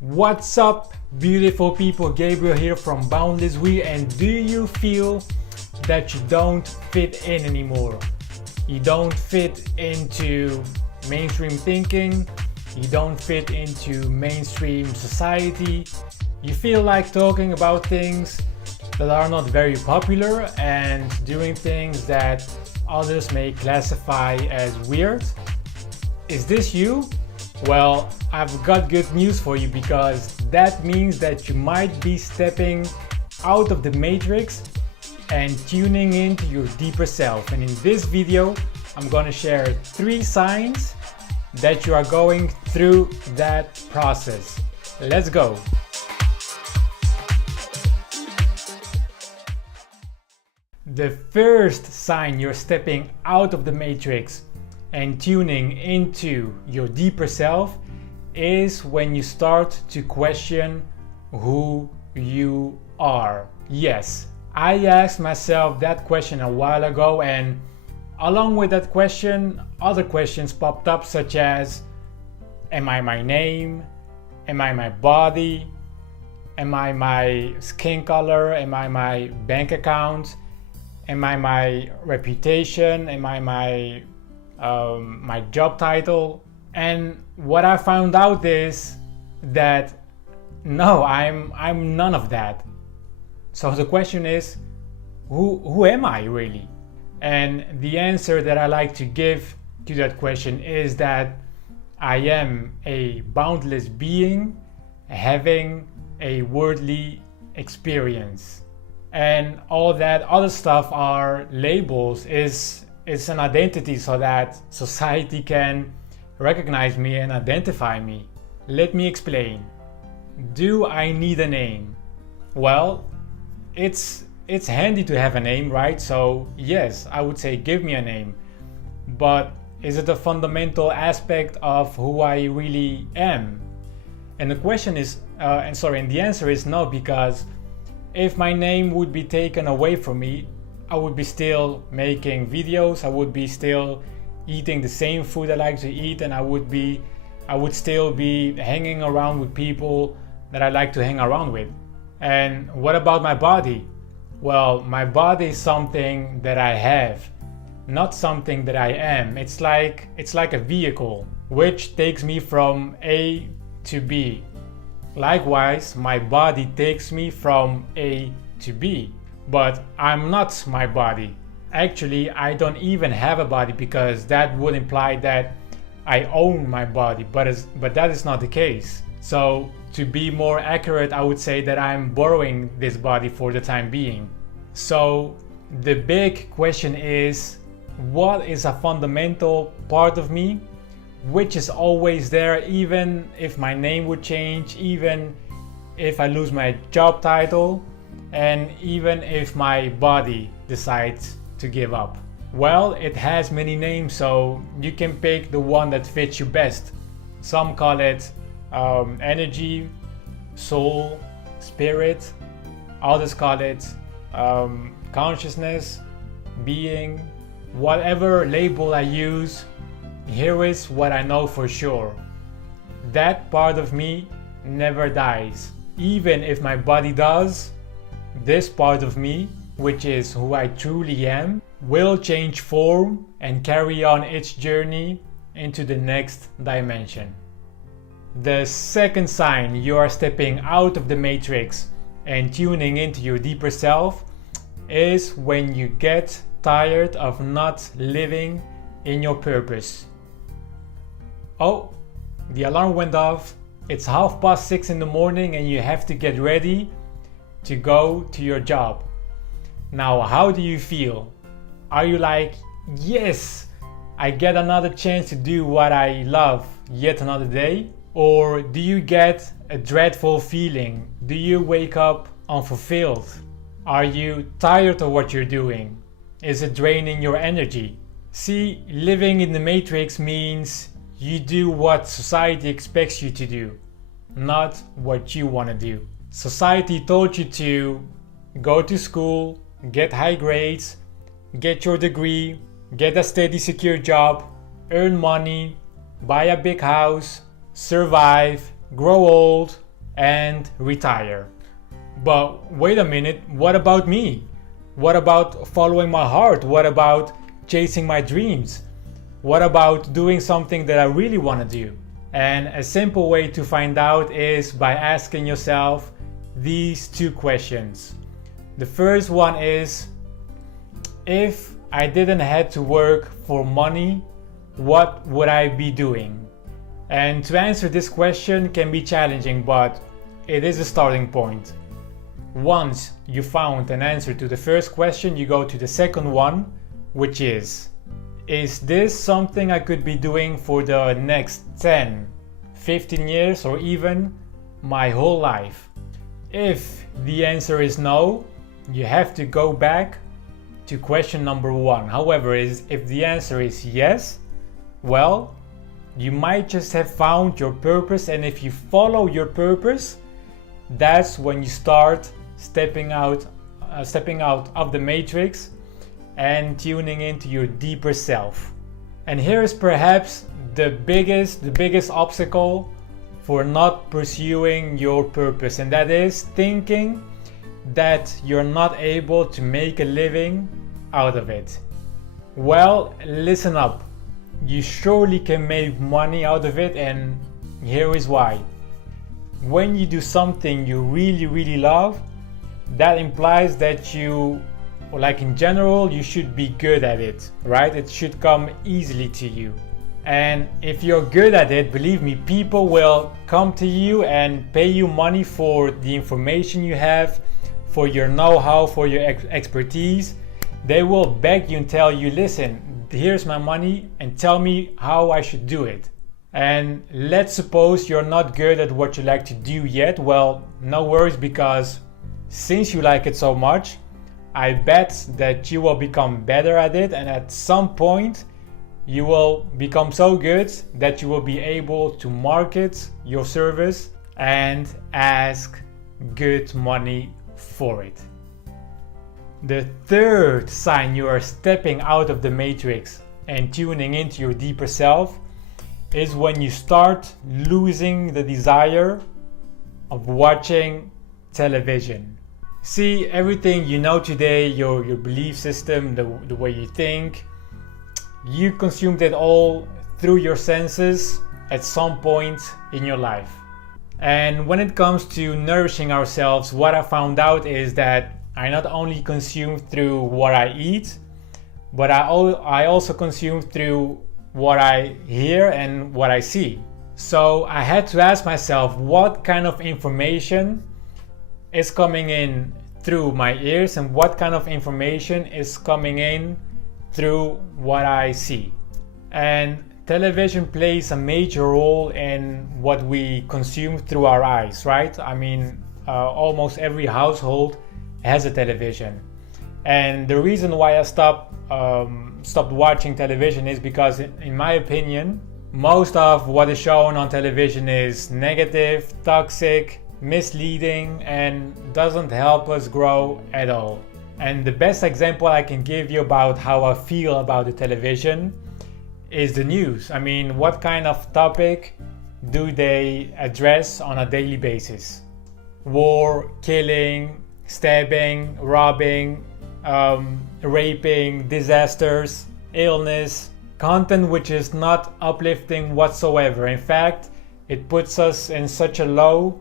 What's up, beautiful people? Gabriel here from BoundlessWe. And do you feel that you don't fit in anymore? You don't fit into mainstream thinking, you don't fit into mainstream society, you feel like talking about things that are not very popular and doing things that others may classify as weird? Is this you? Well, I've got good news for you, because that means that you might be stepping out of the matrix and tuning into your deeper self. And in this video, I'm going to share 3 signs that you are going through that process. Let's go. The first sign you're stepping out of the matrix and tuning into your deeper self is when you start to question who you are. Yes, I asked myself that question a while ago, and along with that question, other questions popped up, such as, am I my name? Am I my body? Am I my skin color? Am I my bank account? Am I my reputation? Am I my job title? And what I found out is that no, I'm none of that. So the question is, who am I really? And the answer that I like to give to that question is that I am a boundless being having a worldly experience. And all that other stuff are labels, it's an identity so that society can recognize me and identify me. Let me explain. Do I need a name? Well, it's handy to have a name, right? So yes, I would say give me a name. But is it a fundamental aspect of who I really am? And the question is, and the answer is no, because if my name would be taken away from me, I would be still making videos, I would be still eating the same food I like to eat, and I would still be hanging around with people that I like to hang around with. And what about my body? Well, my body is something that I have, not something that I am. It's like a vehicle which takes me from A to B. Likewise, my body takes me from A to B. But I'm not my body. Actually, I don't even have a body, because that would imply that I own my body, but that is not the case. So to be more accurate, I would say that I'm borrowing this body for the time being. So the big question is, what is a fundamental part of me which is always there, even if my name would change, even if I lose my job title, and even if my body decides to give up? Well, it has many names, so you can pick the one that fits you best. Some call it energy, soul, spirit. Others call it consciousness, being. Whatever label I use, here is what I know for sure. That part of me never dies. Even if my body does, this part of me, which is who I truly am, will change form and carry on its journey into the next dimension. The second sign you are stepping out of the matrix and tuning into your deeper self is when you get tired of not living in your purpose. Oh, the alarm went off. It's 6:30 in the morning and you have to get ready to go to your job. Now, how do you feel? Are you like, yes, I get another chance to do what I love yet another day? Or do you get a dreadful feeling? Do you wake up unfulfilled? Are you tired of what you're doing? Is it draining your energy? See, living in the matrix means you do what society expects you to do, not what you want to do. Society told you to go to school, get high grades, get your degree, get a steady, secure job, earn money, buy a big house, survive, grow old, and retire. But wait a minute, what about me? What about following my heart? What about chasing my dreams? What about doing something that I really want to do? And a simple way to find out is by asking yourself these two questions. The first one is, if I didn't have to work for money, what would I be doing? And to answer this question can be challenging, but it is a starting point. Once you found an answer to the first question, you go to the second one, which is this something I could be doing for the next 10, 15 years or even my whole life? If the answer is no, you have to go back to question number one. However, if the answer is yes, well, you might just have found your purpose, and if you follow your purpose, that's when you start stepping out of the matrix and tuning into your deeper self. And here is perhaps the biggest obstacle for not pursuing your purpose, and that is thinking that you're not able to make a living out of it. Well, listen up. You surely can make money out of it, and here is why. When you do something you really love, that implies that you, or like in general, you should be good at it, right? It should come easily to you. And if you're good at it, believe me, people will come to you and pay you money for the information you have, for your know-how, for your expertise. They will beg you and tell you, listen, here's my money and tell me how I should do it. And let's suppose you're not good at what you like to do yet. Well, no worries, because since you like it so much, I bet that you will become better at it, and at some point you will become so good that you will be able to market your service and ask good money for it. The third sign you are stepping out of the matrix and tuning into your deeper self is when you start losing the desire of watching television. See, everything you know today, your belief system, the way you think, you consumed it all through your senses at some point in your life. And when it comes to nourishing ourselves, what I found out is that I not only consume through what I eat, but I also consume through what I hear and what I see. So I had to ask myself, what kind of information is coming in through my ears and what kind of information is coming in through what I see. And television plays a major role in what we consume through our eyes, right? I mean, almost every household has a television. And the reason why I stopped watching television is because, in my opinion, most of what is shown on television is negative, toxic, misleading, and doesn't help us grow at all. And the best example I can give you about how I feel about the television is the news. I mean, what kind of topic do they address on a daily basis? War, killing, stabbing, robbing, raping, disasters, illness, content which is not uplifting whatsoever. In fact, it puts us in such a low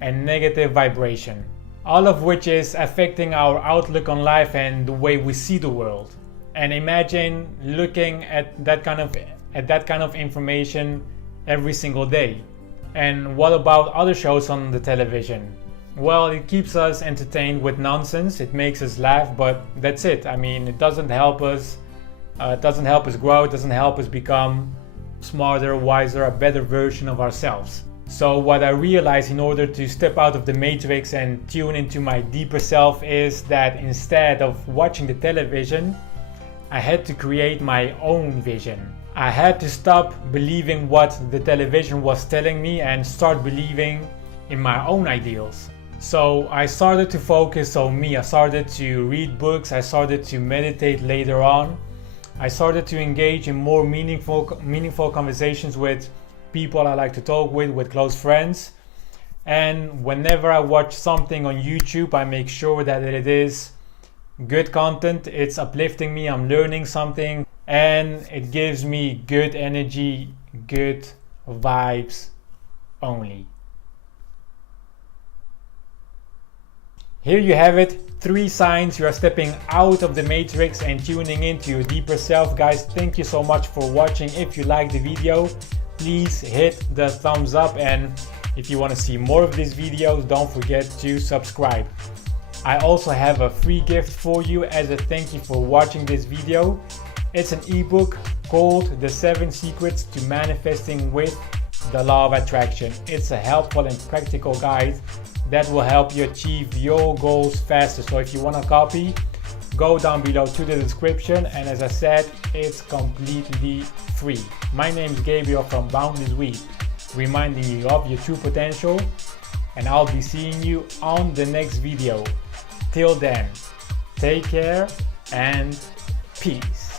and negative vibration, all of which is affecting our outlook on life and the way we see the world. And imagine looking at that kind of information every single day. And what about other shows on the television? Well, it keeps us entertained with nonsense, it makes us laugh, but that's it. I mean, it doesn't help us grow, it doesn't help us become smarter, wiser, a better version of ourselves. So what I realized in order to step out of the matrix and tune into my deeper self is that instead of watching the television, I had to create my own vision. I had to stop believing what the television was telling me and start believing in my own ideals. So I started to focus on me. I started to read books. I started to meditate later on. I started to engage in more meaningful conversations with people I like to talk with close friends. And whenever I watch something on YouTube, I make sure that it is good content, it's uplifting me, I'm learning something, and it gives me good energy, good vibes only. Here you have it, 3 signs you are stepping out of the matrix and tuning into your deeper self. Guys, thank you so much for watching. If you like the video, please hit the thumbs up, and if you want to see more of these videos, don't forget to subscribe. I also have a free gift for you as a thank you for watching this video. It's an ebook called The 7 Secrets to Manifesting with the Law of Attraction. It's a helpful and practical guide that will help you achieve your goals faster. So if you want a copy, go down below to the description, and as I said, it's completely free. My name is Gabriel from BoundlessWe, reminding you of your true potential, and I'll be seeing you on the next video. Till then, take care and peace.